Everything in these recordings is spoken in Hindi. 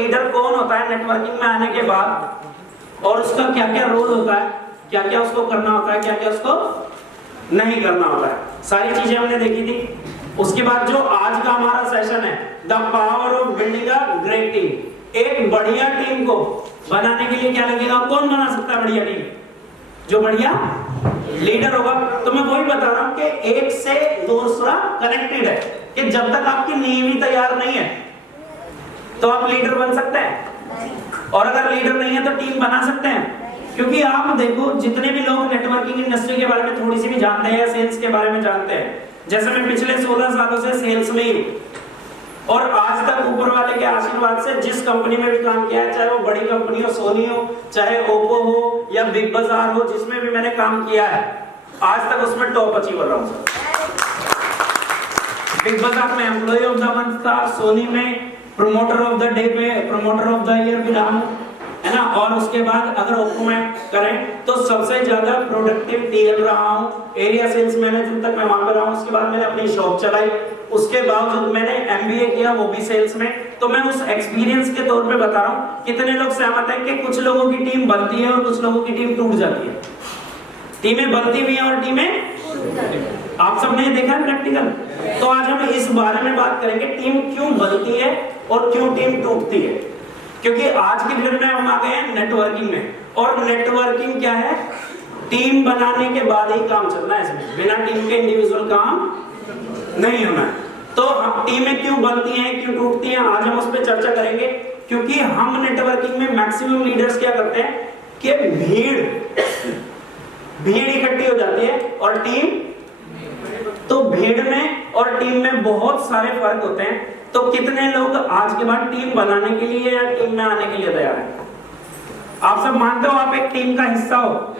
लीडर कौन होता है नेटवर्किंग में आने के बाद, और उसका क्या क्या रोल होता है, क्या क्या उसको करना होता है, क्या क्या उसको नहीं करना होता है, सारी चीजें हमने देखी थी। उसके बाद जो आज का हमारा सेशन है, the power of building a great team. एक बढ़िया टीम को बनाने के लिए क्या लगेगा, कौन बना सकता है बढ़िया टीम? जो बढ़िया लीडर होगा। तो मैं वही बता रहा हूं कि एक से दूसरा कनेक्टेड है, कि जब तक आपकी नींव ही तैयार नहीं है तो आप लीडर बन सकते हैं, और अगर लीडर नहीं है तो टीम बना सकते हैं। क्योंकि आप देखो, जितने भी लोग नेटवर्किंग इंडस्ट्री के बारे में थोड़ी सी भी जानते हैं या सेल्स के बारे में जानते हैं, जैसे मैं पिछले 16 सालों से सेल्स में ही हूं, और आज तक ऊपर वाले के आशीर्वाद से जिस कंपनी में भी काम किया है, चाहे वो बड़ी कंपनी हो, सोनी हो, चाहे ओप्पो हो या बिग बाजार हो, जिसमें भी मैंने काम किया है, आज तक उसमें टॉप अचीवर रहा हूं सर। बिग बाजार में एम्प्लॉय ऑफ द मंथ था, सोनी में प्रोमोटर ऑफ द डे पे प्रोमोटर ऑफ द ईयर भी रहा हूं, है ना। और उसके बाद अगर ओप्पो में करें तो सबसे ज्यादा प्रोडक्टिव टीएल रहा हूं, एरिया सेल्स मैनेजर तक मैं वहां पे रहा हूं। उसके बाद मैंने अपनी शॉप चलाई, उसके बावजूद मैंने एमबीए किया, वो भी सेल्स में। तो मैं उस एक्सपीरियंस के तौर पे बता रहा हूं। कितने लोग सहमत हैं कि कुछ लोगों की टीम बनती है और कुछ लोगों की टीम टूट जाती है? टीमें बनती भी हैं और टीमें, आप सबने देखा है प्रैक्टिकल। तो आज हम इस बारे में बात करेंगे, टीम क्यों बनती है और क्यों टीम टूटती है। क्योंकि आज की डेट में हम आ गए हैं नेटवर्किंग में, और नेटवर्किंग क्या है, टीम बनाने के बाद ही काम चलना है इसमें, बिना टीम के इंडिविजुअल काम नहीं होना है। तो हम टीमें क्यों बनती हैं, क्यों टूटती हैं, आज हम उस पर चर्चा करेंगे। क्योंकि हम नेटवर्किंग में मैक्सिमम लीडर्स क्या करते हैं कि भीड़ इकट्ठी हो जाती है और टीम, तो भीड़ में और टीम में बहुत सारे फर्क होते हैं। तो कितने लोग आज के बाद टीम बनाने के लिए या टीम में आने के लिए तैयार हैं? आप सब मानते हो आप एक टीम का हिस्सा हो?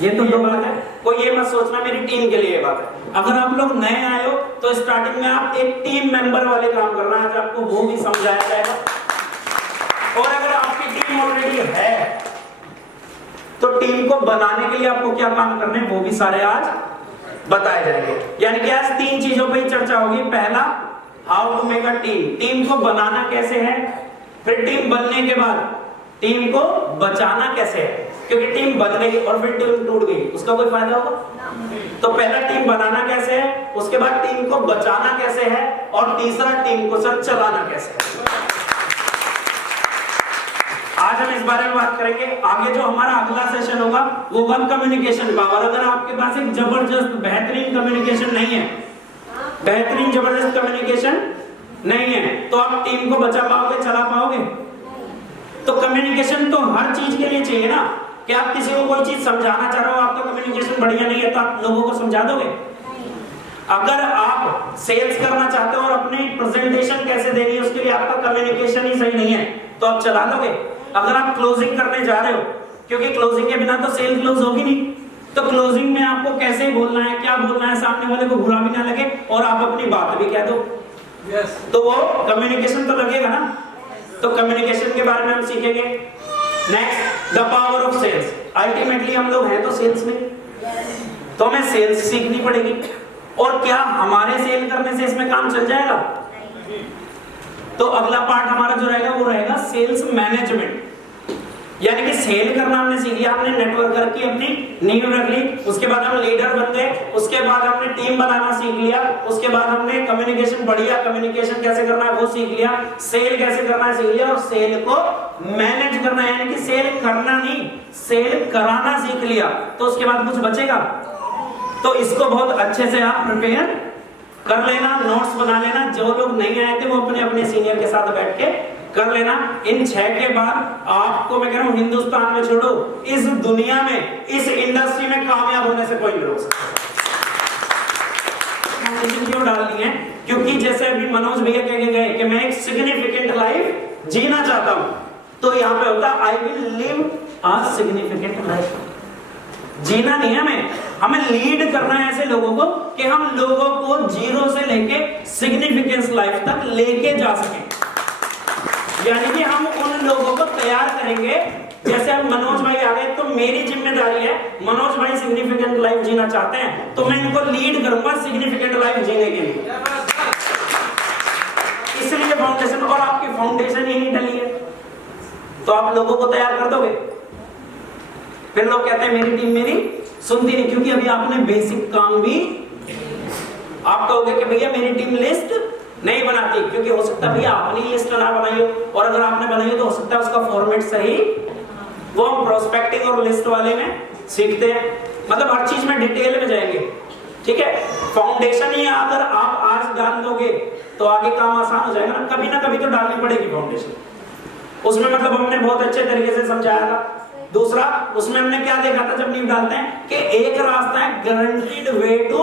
ये तो दो बात है, कोई ये मत सोचना मेरी टीम के लिए बात है। अगर आप लोग नए आए हो तो स्टार्टिंग में आप एक टीम मेंबर वाले काम करना, आज आपको वो भी समझाया जाएगा। और अगर आपकी टीम ऑलरेडी है तो टीम को बनाने के लिए आपको क्या काम करने हैं, वो भी सारे आज बताए जाएंगे। यानी कि आज 3 चीजों पर ही चर्चा होगी। पहला, how to make a team, team को बनाना कैसे है। फिर टीम बनने के बाद टीम को बचाना कैसे है, क्योंकि टीम बन गई और फिर टीम टूट गई, उसका कोई फायदा होगा? तो पहला टीम बनाना कैसे है, उसके बाद टीम को बचाना कैसे है, और तीसरा टीम को सर चलाना कैसे है। आज हम इस बारे में बात करेंगे। आगे जो हमारा अगला सेशन होगा वो वन कम्युनिकेशन पावर। अगर आपके पास एक जबरदस्त बेहतरीन कम्युनिकेशन नहीं है, बेहतरीन जबरदस्त कम्युनिकेशन नहीं है, तो आप टीम को बचा पाओगे, चला पाओगे? तो कम्युनिकेशन तो हर चीज के लिए चाहिए ना, कि आप किसी को कोई चीज समझाना चाह रहे हो, आपका कम्युनिकेशन बढ़िया नहीं है तो आप लोगों को समझा दोगे? अगर आप सेल्स करना चाहते हो और अपनी प्रेजेंटेशन कैसे देनी है उसके लिए आपका कम्युनिकेशन ही सही नहीं है तो आप चला दोगे? अगर आप क्लोजिंग करने जा रहे हो, क्योंकि क्लोजिंग के बिना तो सेल क्लोज होगी नहीं, तो क्लोजिंग में आपको कैसे बोलना है, क्या बोलना है, सामने वाले को बुरा भी ना लगे और आप अपनी बात भी कह दो, तो वो कम्युनिकेशन तो लगेगा ना। तो कम्युनिकेशन के बारे में हम सीखेंगे। Next, the power of sales. Ultimately हम लोग हैं तो सेल्स में, तो हमें सेल्स सीखनी पड़ेगी। और क्या हमारे सेल करने से इसमें काम चल जाएगा? तो अगला पार्ट हमारा जो रहेगा वो रहेगा सेल्स मैनेजमेंट। यानी कि सेल करना हमने सीख लिया, हमने नेटवर्कर की अपनी नींव रख ली, उसके बाद हम लीडर बन गए, उसके बाद हमने टीम बनाना सीख लिया, उसके बाद हमने कम्युनिकेशन, बढ़िया कम्युनिकेशन कैसे करना है वो सीख लिया, सेल कैसे करना है सीख लिया, और सेल को मैनेज करना है, यानी कि सेल करना नहीं सेल कराना सीख लिया। तो उसके बाद कुछ बचेगा? तो इसको बहुत अच्छे से आप प्रिपेयर कर लेना, नोट्स बना लेना। जो लोग नहीं आए थे वो अपने अपने सीनियर के साथ बैठ के कर लेना। इन 6 के बाद आपको मैं कह रहा हूं हिंदुस्तान में छोड़ो, इस दुनिया में, इस इंडस्ट्री में कामयाब होने से कोई नहीं रोक सकता। क्यों डालनी है? क्योंकि जैसे अभी मनोज भैया कह के गए कि मैं एक सिग्निफिकेंट लाइफ जीना चाहता हूं, तो यहां पे होता I will live a significant life. जीना नहीं है, हमें लीड करना है ऐसे लोगों को कि हम लोगों को जीरो से लेके सिग्निफिकेंस लाइफ तक लेके जा सकें। यानी कि हम उन लोगों को तैयार करेंगे। जैसे अब मनोज भाई आ गए तो मेरी जिम्मेदारी है, मनोज भाई सिग्निफिकेंट लाइफ जीना चाहते हैं तो मैं इनको लीड करूंगा सिग्निफिकेंट लाइफ जीने के लिए। इसलिए फाउंडेशन, और आपकी फाउंडेशन ही नहीं डली है। तो आप लोगों को तैयार कर दोगे? फिर लोग कहते हैं मेरी टीम मेरी सुनती नहीं, क्योंकि अभी आपने बेसिक काम भी, आप कहोगे कि भैया मेरी टीम लिस्ट नहीं बनाती, क्योंकि हो सकता है भैया आपने लिस्ट ना बनाई हो, और अगर आपने बनाई हो तो हो सकता है उसका फॉर्मेट सही, वो हम प्रोस्पेक्टिंग और लिस्ट वाले में सीखते हैं, मतलब हर चीज में डिटेल में जाएंगे, ठीक है। फाउंडेशन ही अगर आप आज डाल दोगे तो आगे काम आसान हो जाएगा ना कभी तो डालनी पड़ेगी फाउंडेशन। उसमें मतलब हमने बहुत अच्छे तरीके से समझाया था। दूसरा, उसमें हमने क्या देखा था जब नींव डालते हैं कि एक रास्ता है गारंटीड वे टू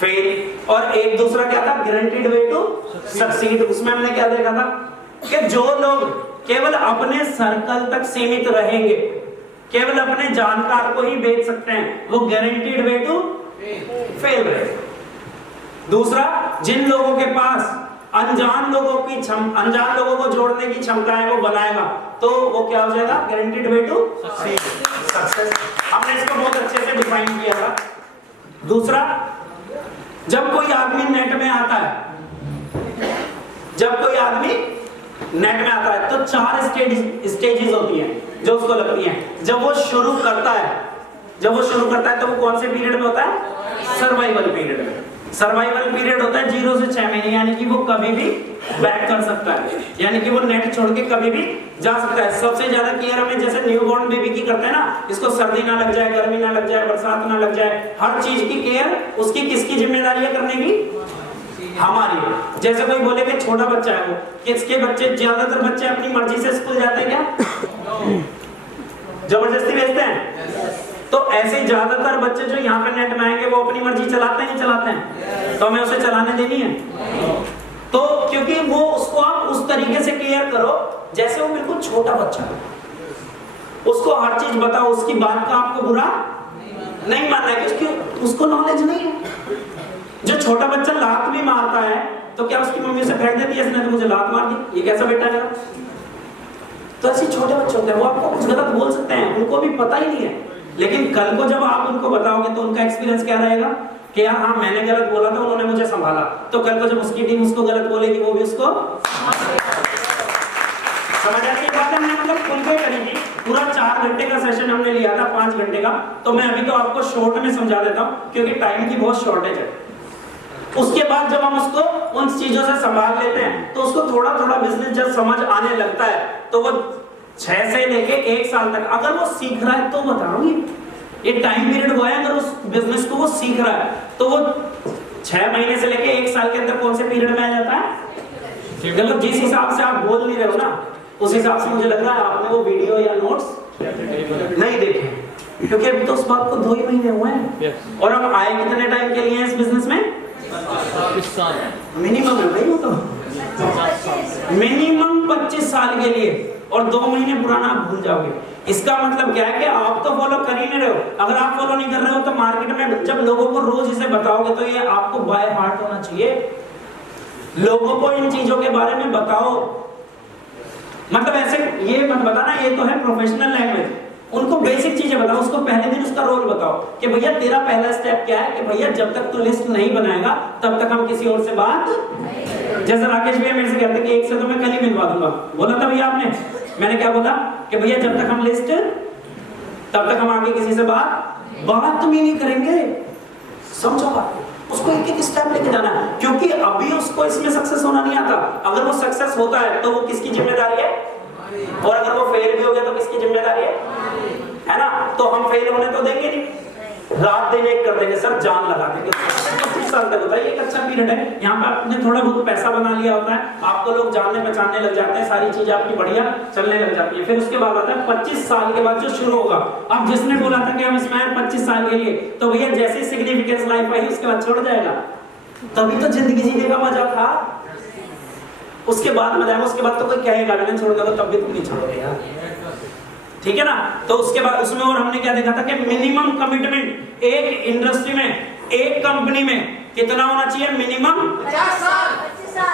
फेल, और एक दूसरा क्या था, गारंटीड वे टू सक्सीड। उसमें हमने क्या देखा था कि जो लोग केवल अपने सर्कल तक सीमित रहेंगे, केवल अपने जानकार को ही बेच सकते हैं, वो गारंटीड वे टू फेल रहे। दूसरा, जिन लोगों के पास अनजान लोगों को जोड़ने की क्षमता है वो बनाएगा, तो वो क्या हो जाएगा, गारंटीड वे टू सक्सेस। हमने इसको बहुत अच्छे से डिफाइन किया था। दूसरा, जब कोई आदमी नेट में आता है तो 4 स्टेजेस होती हैं जो उसको लगती हैं। जब वो शुरू करता है तो वो कौन से पीरियड में होता है, सर्वाइवल पीरियड में। सर्वाइवल पीरियड होता है 0 से 6 महीने, यानी कि वो कभी भी बैक कर सकता है, यानी कि वो नेट छोड़ के कभी भी जा सकता है। सबसे ज्यादा केयर हमें जैसे न्यूबॉर्न बेबी की करते हैं ना, इसको सर्दी ना लग जाए, गर्मी ना लग जाए, बरसात ना लग जाए, हर चीज की केयर उसकी किसकी जिम्मेदारी है करने की, हमारी। जैसे कोई बोले कि छोटा बच्चा है वो, किसके बच्चे, ज्यादातर बच्चे अपनी मर्जी से स्कूल जाते हैं क्या, जबरदस्ती भेजते हैं? तो ऐसे ज्यादातर बच्चे जो यहाँ पे नेट में आएंगे वो अपनी मर्जी चलाते हैं, नहीं चलाते हैं? तो हमें उसे चलाने देनी है। तो क्योंकि वो उसको आप उस तरीके से केयर करो जैसे वो बिल्कुल छोटा बच्चा है, उसको हर चीज बताओ, उसकी बात का आपको बुरा नहीं मानना है, क्योंकि उसको नॉलेज नहीं है। जो छोटा बच्चा लात भी मारता है तो क्या उसकी मम्मी उसे फेंक देती है, इसने तो मुझे लात मार दी, ये कैसा बेटा है? तो ऐसे छोटे बच्चे होते हैं, वो आपको कुछ गलत बोल सकते हैं, उनको भी पता ही नहीं है, लेकिन कल को जब आप उनको बताओगे तो उनका एक्सपीरियंस क्या रहेगा कि यार हाँ मैंने गलत बोला था, उन्होंने मुझे संभाला। तो कल को जब उसकी टीम उसको गलत बोलेगी वो भी उसको समझ आती है बात। हमने मतलब खुल के करी थी, पूरा 4 घंटे का सेशन हमने लिया था, 5 घंटे का। तो मैं अभी तो आपको शॉर्ट में समझा देता हूँ क्योंकि टाइम की बहुत शॉर्टेज है। उसके बाद जब हम उसको उन चीजों से संभाल लेते हैं तो उसको थोड़ा थोड़ा बिजनेस जब समझ आने लगता है तो वो 6 से लेके 1 साल तक अगर वो सीख रहा है तो बता रहा हूँ ये टाइम पीरियड हुआ है, अगर उस बिजनेस को वो सीख रहा है तो वो 6 महीने से लेके 1 साल के अंदर कौन से पीरियड में आ जाता है। मतलब जिस हिसाब से आप बोल नहीं रहे हो ना, उस हिसाब से मुझे लग रहा है आपने वो वीडियो या नोट्स नहीं देखे, क्योंकि अभी तो उस बात को 2 ही महीने हुए हैं। और हम आए कितने टाइम के लिए हैं इस बिजनेस में? 25 साल मिनिमम है भाई, वो तो मिनिमम 25 साल के लिए, और 2 महीने पुराना आप भूल जाओगे। इसका मतलब क्या है कि आप तो फॉलो कर ही नहीं रहे हो। अगर आप फॉलो नहीं कर रहे हो तो मार्केट में जब लोगों को रोज इसे बताओगे तो ये आपको बाय हार्ट होना चाहिए। लोगों को इन चीजों के बारे में बताओ, मतलब ऐसे ये मत बताना ये तो है प्रोफेशनल लैंग्वेज, उनको बेसिक चीजें बताओ। उसको पहले दिन उसका रोल बताओ कि भैया तेरा पहला स्टेप क्या है, कि भैया जब तक तू लिस्ट नहीं बनाएगा तब तक हम किसी और से बात, जैसे राकेश भैया मेरे से कहते हैं कि एक से तो मैं कल ही मिलवा दूंगा, बोला था भैया आपने, मैंने क्या बोला कि भैया जब तक हम लिस्ट, तब तक हम आगे किसी से बात तुम ही नहीं करेंगे। समझो बात, उसको एक एक स्टेप लेके जाना है, क्योंकि अभी उसको इसमें सक्सेस होना नहीं आता। अगर वो सक्सेस होता है तो वो किसकी जिम्मेदारी है, और अगर वो फेल भी हो गया तो किसकी जिम्मेदारी है ना? तो हम फेल होने तो देंगे नहीं, रात दिन एक कर देंगे सर, जान लगा देंगे। 25 साल तक होता है, एक अच्छा पीरियड है। यहाँ पे आपने थोड़ा बहुत पैसा बना लिया होता है, आपको लोग जानने पहचानने लग जाते हैं, सारी चीजें आपकी बढ़िया चलने लग जाती है। फिर उसके बाद आता है 25 साल के बाद जो शुरू होगा। अब जिसने बोला था कि हम इसमें 25 साल के लिए, तो भैया जैसे सिग्निफिकेंस लाइफ आई उसके बाद छोड़ जाएगा, तभी तो जिंदगी जीने का मजा था। उसके बाद मजा आएगा, उसके बाद तो कोई कहेगा मैंने छोड़ दिया, तब भी तुम नहीं छोड़ोगे यार, ठीक है ना? तो उसके बाद उसमें और हमने क्या देखा था कि मिनिमम कमिटमेंट एक इंडस्ट्री में, एक कंपनी में कितना होना चाहिए? मिनिमम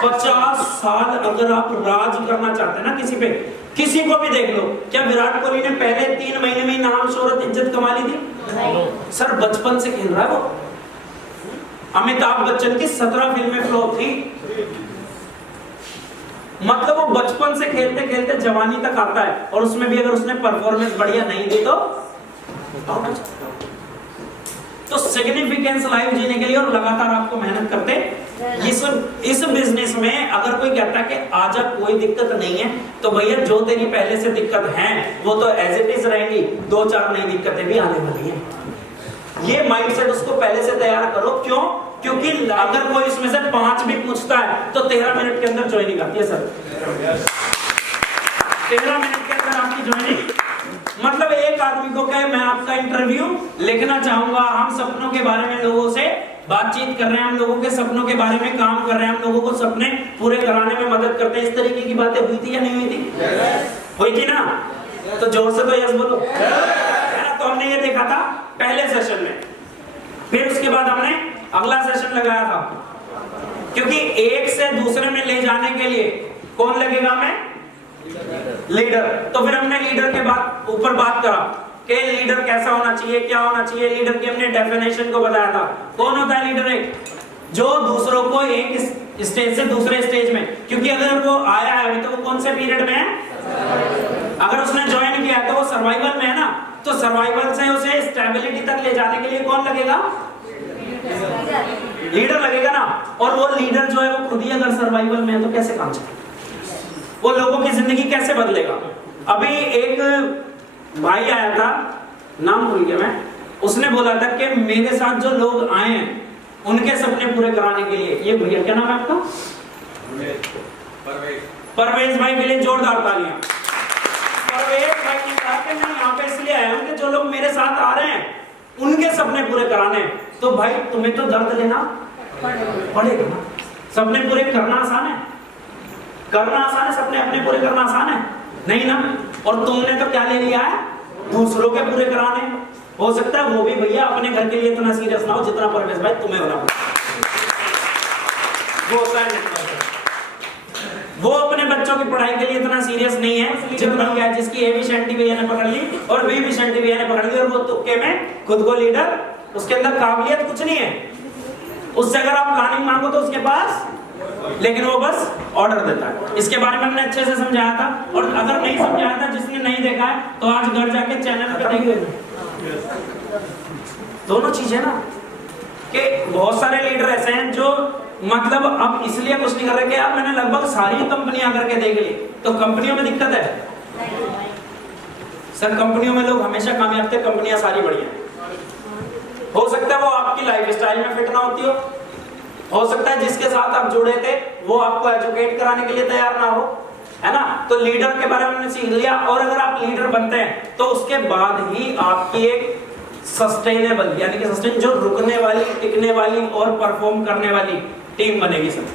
50 साल। अगर आप राज करना चाहते हैं ना किसी पे, किसी को भी देख लो, क्या विराट कोहली ने पहले 3 महीने में नाम शोहरत इज्जत कमा ली थी? सर बचपन से खेल रहा है वो। अमिताभ बच्चन की 17 फिल्में फ्लॉप थी, मतलब वो बचपन से खेलते खेलते जवानी तक आता है, और उसमें भी अगर उसने परफॉर्मेंस बढ़िया नहीं दी तो सिग्निफिकेंस लाइफ जीने के लिए और लगातार आपको मेहनत करते इस बिजनेस में अगर कोई कहता है कि आजा कोई दिक्कत नहीं है, तो भैया जो तेरी पहले से दिक्कत है वो तो एज इट इज रहेंगी, 2-4 नई दिक्कतें भी आने वाली हैं। ये माइंडसेट उसको पहले से तैयार करो। क्यों? क्योंकि अगर कोई इसमें से 5 भी पूछता है तो 13 मिनट के अंदर ज्वाइनिंग आती है सर। 13 मिनट के अंदर आपकी ज्वाइनिंग, मतलब एक आदमी को कहे मैं आपका इंटरव्यू लिखना चाहूंगा, हम सपनों के बारे में लोगों से बातचीत कर रहे हैं, हम लोगों के सपनों के बारे में काम कर रहे हैं, हम लोगों को सपने पूरे कराने में मदद करते हैं, इस तरीके की बातें हुई थी या नहीं हुई थी? हुई थी ना? तो जोर से तो यस बोलो। तो हमने ये देखा था पहले सेशन में, फिर उसके बाद हमने अगला सेशन लगाया था, क्योंकि एक से दूसरे में ले जाने के लिए कौन लगेगा? हमें लीडर। तो फिर हमने लीडर के बाद ऊपर बात करा कि लीडर कैसा होना चाहिए, क्या होना चाहिए। लीडर की हमने डेफिनेशन को बताया था। कौन होता है लीडर? एक जो दूसरों को एक स्टेज से दूसरे स्टेज में, क्योंकि अगर वो आया है अभी तो वो कौन से पीरियड में है? अगर उसने ज्वाइन किया है तो वो सर्वाइवल में है ना, तो सर्वाइवल से उसे स्टेबिलिटी तक ले जाने के लिए कौन लगेगा? लीडर लगेगा ना। और वो लीडर जो है वो खुद ही अगर सर्वाइवल में है तो कैसे काम चलेगा? वो लोगों की जिंदगी कैसे बदलेगा? अभी एक भाई आया था, नाम भूल गया मैं, उसने बोला था कि मेरे साथ जो लोग आए हैं उनके सपने पूरे कराने के लिए, ये भैया क्या नाम है आपका? परवेज भाई के लिए जोरदार तालियां। परवेज भाई ने कहा कि मैं यहाँ पे इसलिए आया हूँ कि जो लोग मेरे साथ आ रहे हैं उनके सपने पूरे कराने। तो भाई तुम्हें तो दर्द लेना पड़ेगा ना। सपने पूरे करना आसान है? करना आसान है? सपने अपने पूरे करना आसान है? नहीं ना। और तुमने तो क्या ले लिया है? दूसरों के पूरे कराने। हो सकता है वो भी भैया अपने घर के लिए इतना सीरियस ना हो जितना परवेश भाई तुम्हें होना पड़ेगा। वो होता है वो अपने बच्चों की पढ़ाई के लिए इतना सीरियस नहीं है जितना क्या है, जिसकी ए भी शांति भैया ने पकड़ ली और बी भी शांति भैया ने पकड़ ली, और वो तुक्के में खुद को लीडर, उसके अंदर काबिलियत कुछ नहीं है। उससे अगर आप प्लानिंग मांगो तो उसके पास, लेकिन वो बस ऑर्डर देता है। इसके बारे में हमने अच्छे से समझाया था, और अगर नहीं समझाया था, जिसने नहीं देखा है तो आज घर जाके चैनल पे देख लेना। दोनों चीजें ना कि बहुत सारे लीडर ऐसे हैं जो मतलब अब इसलिए कुछ नहीं कर रहे कि यार मैंने लगभग सारी कंपनियां करके देख ली, तो कंपनियों में दिक्कत है सर। कंपनियों में लोग हमेशा कामयाब थे, कंपनियां सारी बढ़िया। हो सकता है वो आपकी लाइफस्टाइल में फिट ना होती हो सकता है जिसके साथ आप जुड़े थे वो आपको एजुकेट कराने के लिए तैयार ना हो, है ना। तो लीडर के बारे में हमने सीख लिया, और अगर आप लीडर बनते हैं तो उसके बाद ही आपकी एक सस्टेनेबल, यानी कि सस्टेन, जो रुकने वाली, टिकने वाली और परफॉर्म करने वाली टीम बनेगी सब।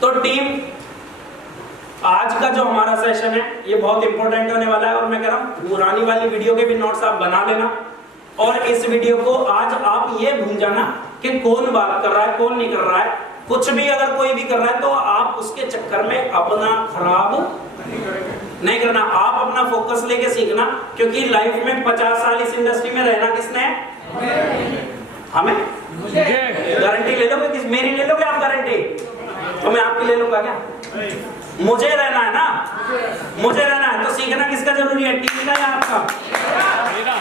तो टीम, आज का जो हमारा सेशन है ये बहुत इंपॉर्टेंट होने वाला है, और मैं कह रहा हूं पुरानी वाली वीडियो के भी नोट्स आप बना लेना, और इस वीडियो को आज आप ये भूल जाना कि कौन बात कर रहा है कौन नहीं कर रहा है। कुछ भी अगर कोई भी कर रहा है तो आप उसके चक्कर में अपना खराब नहीं करना, आप अपना फोकस लेके सीखना, क्योंकि लाइफ में 50 साल इस इंडस्ट्री में रहना किसने है? हमें। गारंटी ले लोगे? किस मेरी ले लोगे आप गारंटी? तो मैं आपकी ले लूंगा क्या? मुझे रहना है ना, मुझे रहना है। तो सीखना किसका जरूरी है? टीम का या आपका?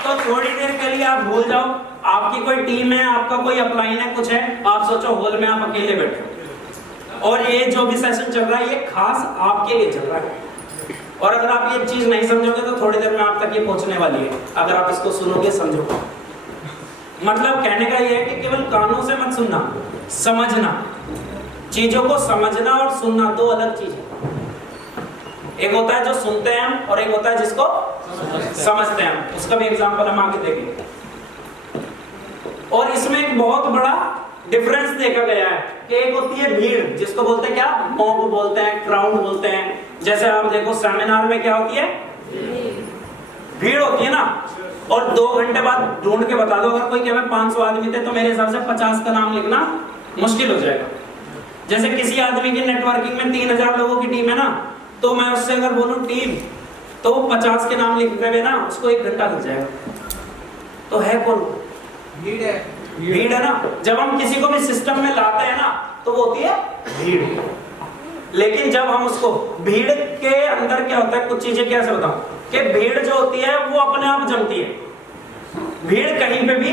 तो थोड़ी देर के लिए आप भूल जाओ आपकी कोई टीम है, आपका कोई अपलाइन है, कुछ है, आप सोचो हॉल में आप अकेले बैठे, और ये जो भी सेशन चल रहा है ये खास आपके लिए चल रहा है। और अगर आप ये चीज नहीं समझोगे तो थोड़ी देर में आप तक ये पहुंचने वाली है, अगर आप इसको सुनोगे समझोगे। मतलब कहने का ये है कि केवल कानों से मत सुनना, समझना। चीजों को समझना और सुनना दो अलग चीज है। एक होता है जो सुनते हैं हम, और एक होता है जिसको समझते हैं। उसका भी एग्जांपल हम आगे देखेंगे। और इसमें एक बहुत बड़ा डिफरेंस देखा गया है कि एक होती है भीड़, जिसको बोलते हैं क्या? मॉब बोलते हैं, क्राउड बोलते हैं। जैसे आप देखो सेमिनार में क्या होती है? भीड़ होती है ना। और 2 घंटे बाद ढूंढ के बता दो, अगर कोई कहे 500 आदमी थे तो मेरे हिसाब से 50 का नाम लिखना मुश्किल हो जाएगा। जैसे किसी आदमी की नेटवर्किंग में 3000 लोगों की टीम है ना, तो मैं उससे अगर बोलूं टीम, तो 50 के नाम लिखते हुए ना उसको 1 घंटा लग जाएगा। तो है कौन? भीड़ है। भीड़ है ना। जब हम किसी को भी सिस्टम में लाते हैं ना तो वो होती है भीड़। लेकिन जब हम उसको भीड़ के अंदर क्या होता है, कुछ चीजें कैसे बताऊं कि भीड़ जो होती है वो अपने आप जमती है, भीड़ कहीं पे भी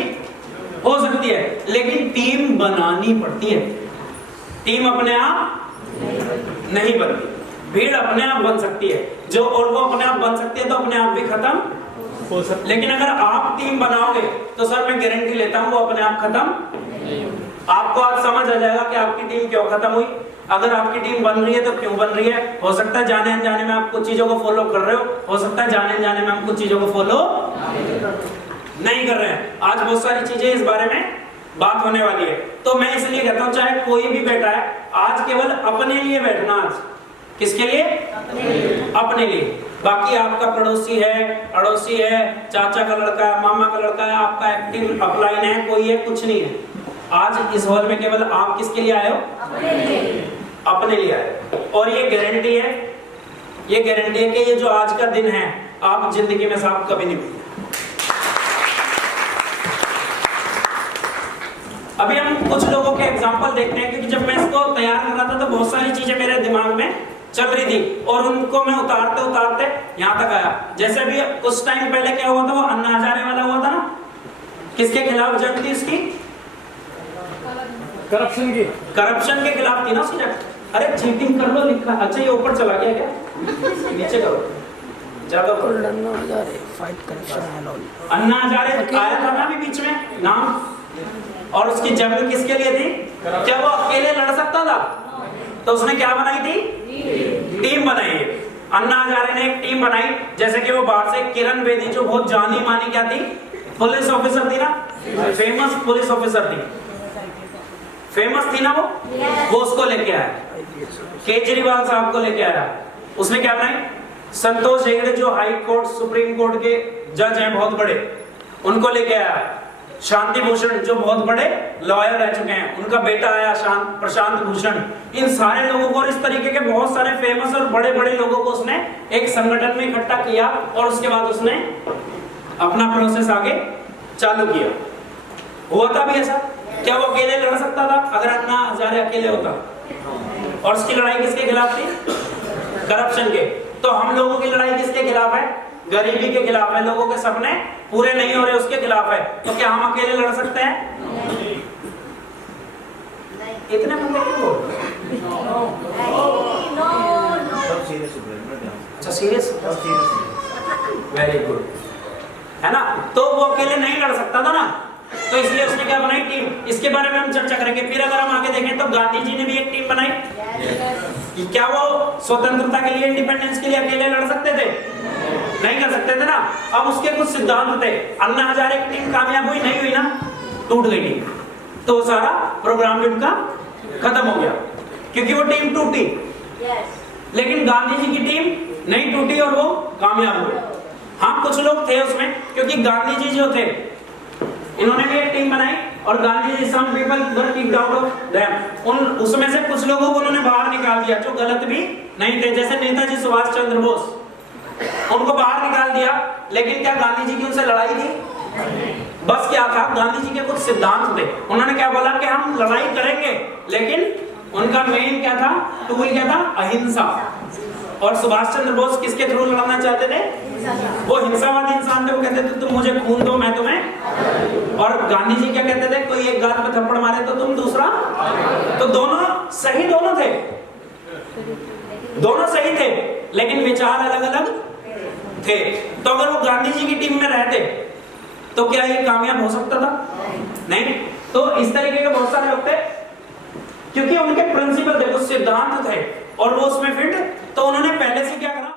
हो सकती है, लेकिन टीम बनानी पड़ती है। टीम अपने आप नहीं बनती, भीड़ अपने आप बन सकती है जो, और वो अपने आप बन सकती है तो अपने आप भी खत्म हो सकती है। लेकिन अगर आप टीम बनाओगे तो सर मैं गारंटी लेता हूं वो अपने आप खत्म। आपको आज समझ आ जाएगा कि आपकी टीम क्यों खत्म हुई। अगर आपकी टीम बन रही है तो क्यों बन रही है। हो सकता है जाने अनजाने में आप कुछ चीजों को फॉलो कर रहे हो सकता है जाने अनजाने में हम कुछ चीजों को फॉलो नहीं कर रहे हैं। आज बहुत सारी चीजें इस बारे में बात होने वाली है। तो मैं इसलिए कहता हूं चाहे कोई भी बैठा है, आज केवल अपने लिए बैठना। आज किसके लिए? अपने लिए। बाकी आपका पड़ोसी है, अड़ोसी है, चाचा का लड़का है, मामा का लड़का है, आपका एक्टिव अपलाइन है, कोई है, कुछ नहीं है। आज इस हॉल में केवल आप किसके लिए आए हो? अपने लिए आए। और ये गारंटी है, ये गारंटी है कि ये जो आज का दिन है आप जिंदगी में साफ कभी नहीं भूलेंगे। अभी हम कुछ लोगों के एग्जांपल देखते हैं, क्योंकि जब मैं इसको तैयार कर रहा था तो बहुत सारी चीजें मेरे दिमाग में चल रही थी और उनको मैं उतारते उतारते यहाँ तक आया। जैसे अभी कुछ टाइम पहले क्या हुआ था, वो अन्ना हजारे वाला हुआ था ना, किसके खिलाफ जंग थी उसकी? करप्शन के खिलाफ थी ना उसकी जंग। अरे चीटिंग कर लो लिखा, अच्छा ये ऊपर चला गया क्या? नीचे करो ज्यादा। अन्ना हजारे आया था ना अभी बीच में नाम, और उसकी जंग किसके लिए थी? क्या वो अकेले लड़ सकता था? तो उसने क्या बनाई थी? टीम बनाई। अन्ना हजारे ने एक टीम बनाई। जैसे कि वो बाहर से किरण बेदी जो बहुत जानी मानी क्या थी, पुलिस ऑफिसर थी ना, फेमस पुलिस ऑफिसर थी, फेमस थी ना वो उसको लेके आया। केजरीवाल साहब को लेके आया। उसने क्या बनाई? संतोष हेगड़े जो हाई कोर्ट सुप्रीम कोर्ट के जज हैं बहुत बड़े, उनको लेके आया। शांति भूषण जो बहुत बड़े लॉयर रह चुके हैं, उनका बेटा आया प्रशांत भूषण। इन सारे लोगों को और इस तरीके के बहुत सारे फेमस और बड़े बड़े लोगों को उसने एक संगठन में इकट्ठा किया और उसके बाद उसने अपना प्रोसेस आगे चालू किया। हुआ था भी ऐसा? क्या वो अकेले लड़ सकता था? अगर अन्ना हजारे अकेले होता, और उसकी लड़ाई किसके खिलाफ थी? करप्शन के। तो हम लोगों की लड़ाई किसके खिलाफ है? गरीबी के खिलाफ है, लोगों के सपने पूरे नहीं हो रहे उसके खिलाफ है। तो क्या हम अकेले लड़ सकते हैं? इतने बंदे क्यों? अच्छा सीरियस, वेरी गुड, है ना? तो वो अकेले नहीं लड़ सकता था ना, तो इसलिए उसने क्या बनाई? टीम। इसके बारे में हम चर्चा करेंगे। फिर अगर हम आगे देखें तो गांधी जी ने भी एक टीम बनाई। क्या वो स्वतंत्रता के लिए, इंडिपेंडेंस के लिए अकेले लड़ सकते थे? नहीं कर सकते थे ना। अब उसके कुछ सिद्धांत थे। अन्ना हजारे की टीम कामयाब हुई नहीं हुई ना, टूट गई टीम, तो सारा प्रोग्राम भी उनका खत्म हो गया क्योंकि वो टीम टूटी। लेकिन गांधी जी की टीम नहीं टूटी और वो कामयाब हुए। हाँ कुछ लोग थे उसमें, क्योंकि गांधी जी जो थे इन्होंने भी एक टीम बनाई और Gandhi ji some people were kicked out of them, उन उसमें से कुछ लोगों को उन्होंने बाहर निकाल दिया जो गलत भी नहीं थे। जैसे नेताजी सुभाष चंद्र बोस, उनको बाहर निकाल दिया। लेकिन क्या गांधी जी की उनसे लड़ाई थी? बस क्या था, गांधी जी के कुछ सिद्धांत थे। उन्होंने क्या बोला कि हम लड़ाई करेंगे, लेकिन उनका मेन क्या था, टूल क्या था? अहिंसा। और सुभाष चंद्र बोस किसके थ्रू लड़ना चाहते थे? वो हिंसावादी इंसान थे। वो कहते थे तुम मुझे खून दो मैं तुम्हें, और गांधी जी क्या कहते थे? कोई एक गाल पे थप्पड़ मारे तो तुम दूसरा। तो दोनों सही, दोनों थे, दोनों सही थे, लेकिन विचार अलग अलग थे। तो अगर वो गांधी जी की टीम में रहते तो क्या ये कामयाब हो सकता था? नहीं। तो इस तरीके के बहुत सारे लोग थे, क्योंकि उनके प्रिंसिपल थे, कुछ सिद्धांत थे और वो उसमें फिट। तो उन्होंने पहले से क्या करा?